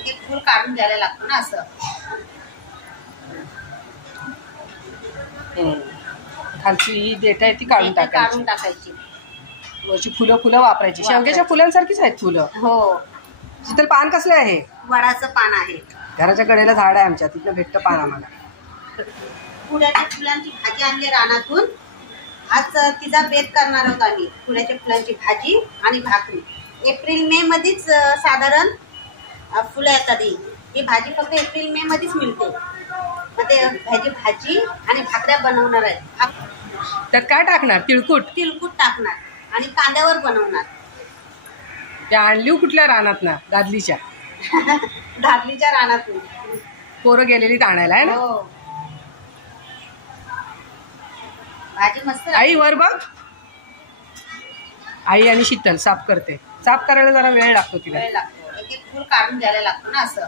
एक एक फूल काढून घ्यायला लागतो ना असं. खालची ही देठ आहे ती काढून टाकायची. वरची फुलं वापरायची. शेवग्याच्या फुलांसारखीच आहेत फुलं. हो. शीतल, पान कसले आहे? वडाचं पान आहे. घराच्या कडेला झाड आहे आमच्या, तिथं भेटतं पान आम्हाला. कुड्याच्या फुलांची भाजी आणली रानातून. आज तिचा बेत करणार आहोत आम्ही. कुड्याच्या फुलांची भाजी आणि भाकरी. एप्रिल मे मध्येच साधारण फुलं येतात. ही भाजी फक्त एप्रिल मे मध्येच मिळते. मग ते भाजी आणि भाकऱ्या बनवणार आहे. त्यात काय टाकणार? तिळकूट टाकणार आणि कांद्यावर बनवणार. त्या आणली कुठल्या रानात ना? दादलीच्या दादलीच्या रानातून पोरं गेलेली आणायला आहे ना. भाजी मस्त. आई वर बघ. आई आणि शीतल साफ करते. साफ करायला जरा वेळ लागतो तिला. एक एक फूल काढून घ्यायला लागतो ना असं.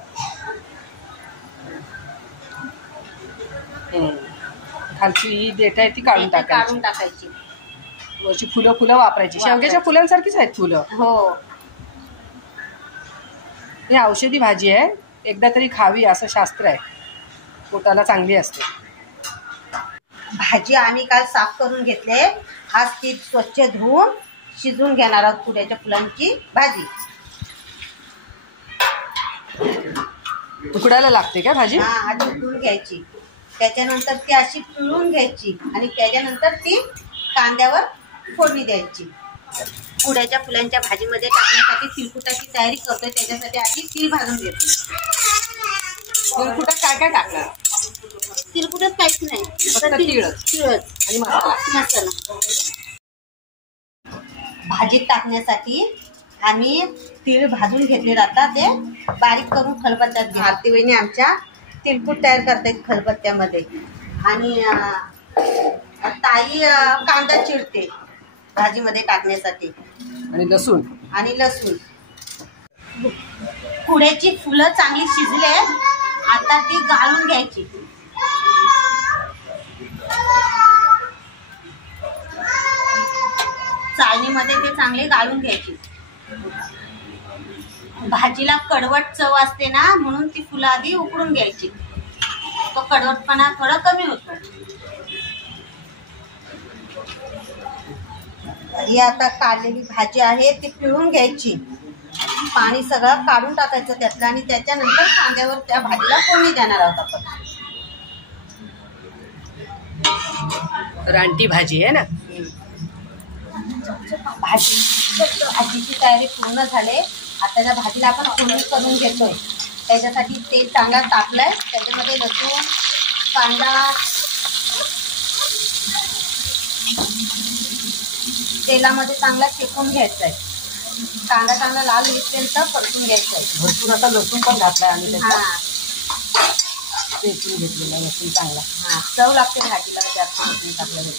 खालची ही देठ आहे ती काढून टाकायची. वरची फुलं वापरायची. शेवग्याच्या फुलांसारखीच आहेत फुलं. हो. ही औषधी भाजी आहे. एकदा तरी खावी असं शास्त्र आहे. पोटाला चांगली असते. भाजी आम्ही काल साफ करून घेतले. आज ती स्वच्छ धुवून शिजवून घेणार आहोत. कुड्याच्या फुलांची भाजी. उकडायला लागते का भाजी? आधी उकळून घ्यायची. त्याच्यानंतर ती अशी पिळून घ्यायची आणि त्याच्यानंतर ती कांद्यावर फोडणी द्यायची. कुड्याच्या फुलांच्या भाजीमध्ये टाकण्यासाठी तिळकुटाची तयारी करतोय. त्याच्यासाठी आधी तीळ भाजून घेतो. तिळकुटात काय काय टाकणार? तिळकुटात काहीच नाही, फक्त तीळच आणि मसाला. भाजीत टाकण्यासाठी आम्ही तीळ भाजून घेतले जातात. ते बारीक करून खलबत्त्यात घ्या. आरती वहिनी आमच्या तिळकुट तयार करतात खलबत्त्यामध्ये. आणि ताई कांदा चिरते भाजीमध्ये टाकण्यासाठी. आणि लसूण. कुड्याची फुलं चांगली शिजले. आता ती गाळून घ्यायची. चाळणीमध्ये ते चांगले गाळून घ्यायची. भाजीला कडवट चव असते ना, म्हणून ती फुलं आधी उकडून घ्यायची. तो कडवटपणा थोडा कमी होतो. ही आता काढलेली भाजी आहे ती पिळून घ्यायची. पाणी सगळं काढून टाकायचं त्यातलं आणि त्याच्यानंतर कांद्यावर त्या भाजीला फोडणी देणार आहोत आपण. रानटी भाजी आहे ना. भाजीची तयारी पूर्ण झाली. आता त्या भाजीला आपण फोडणी करून घेतोय. त्याच्यासाठी तेल चांगला टाकलंय. त्याच्यामध्ये लसूण, कांदा, तेलामध्ये चांगला शेकून घ्यायचा आहे. कांदा चांगला लाल होईपर्यंत परतून घ्यायचा आहे. भरपूर आता लसूण पण घातलाय आम्ही. शेकून घेतलेला लसूण चांगला. चव लागते भाजीला जास्त लसूण टाकल्यावर.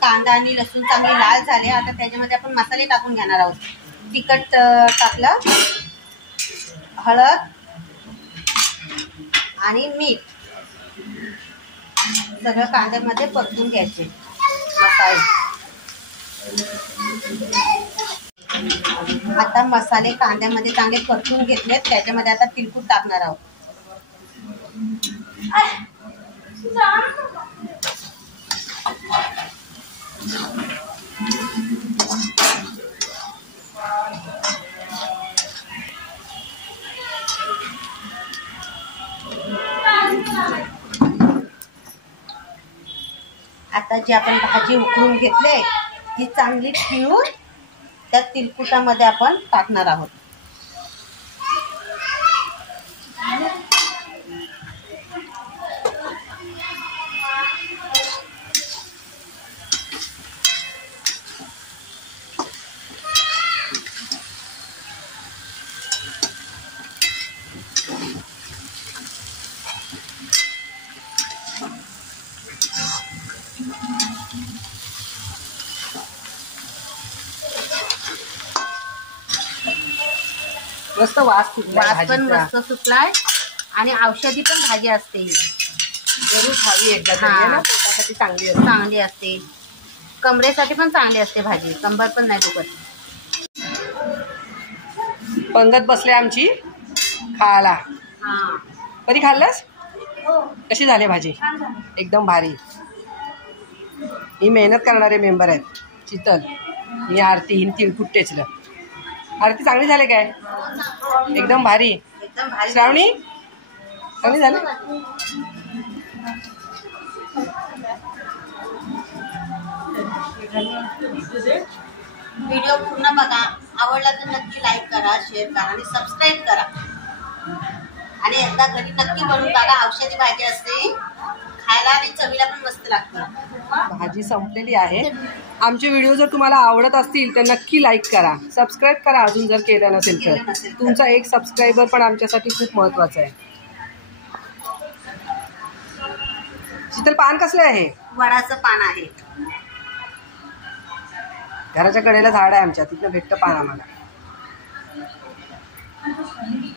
कांदा आणि लसूण चांगले लाल झाले. आता त्याच्यामध्ये आपण मसाले टाकून घेणार आहोत. तिखट टाकलं, हळद आणि मीठ सगळं कांद्यामध्ये परतून घ्यायचे मसाले. आता मसाले कांद्यामध्ये चांगले परतून घेतलेत. त्याच्यामध्ये आता तिळकुट टाकणार आहोत. आता जी आपण भाजी उकळून घेतली ती चांगली पिळून त्या तिळकुटामध्ये आपण टाकणार आहोत. मस्त वास पण मस्त सुटलाय. आणि औषधी पण भाजी असते. जरूर खावी एकदा तरी ना. पोटासाठी चांगली असते. कमरेसाठी पण चांगली असते भाजी. कंबर पण नाही दुखत. पंगत बसले आमची. खाला. हा. कधी खाल्लंस? हो. कशी झाली भाजी? छान झालं. एकदम भारी. ही मेहनत करणारे मेंबर आहेत. शीतल, ही आरती, ही तिळकुट टेचलं. आरती चांगली झाली काय? एकदम भारी. एकदम भारी. श्रावणी चांगली झाली. व्हिडिओ पूर्ण बघा. आवडला तर नक्की लाईक करा, शेअर करा आणि सबस्क्राईब करा. आणि एकदा घरी नक्की बनवून बघा. औषधी भाजी असते, खायला आणि चवीला पण मस्त लागते. भाजी संपलेली आहे. आमचे व्हिडिओ जर तुम्हाला आवडत असतील तर नक्की लाईक करा, सबस्क्राईब करा अजून जर केलं नसेल तर. तुमचा एक सबस्क्रायबर पण आमच्यासाठी खूप महत्वाचा आहे. शीतल, पान कसलं आहे? वडाचं पान आहे. घराच्या कडेला झाड आहे आमच्या, तिथं भेटतं पान आम्हाला.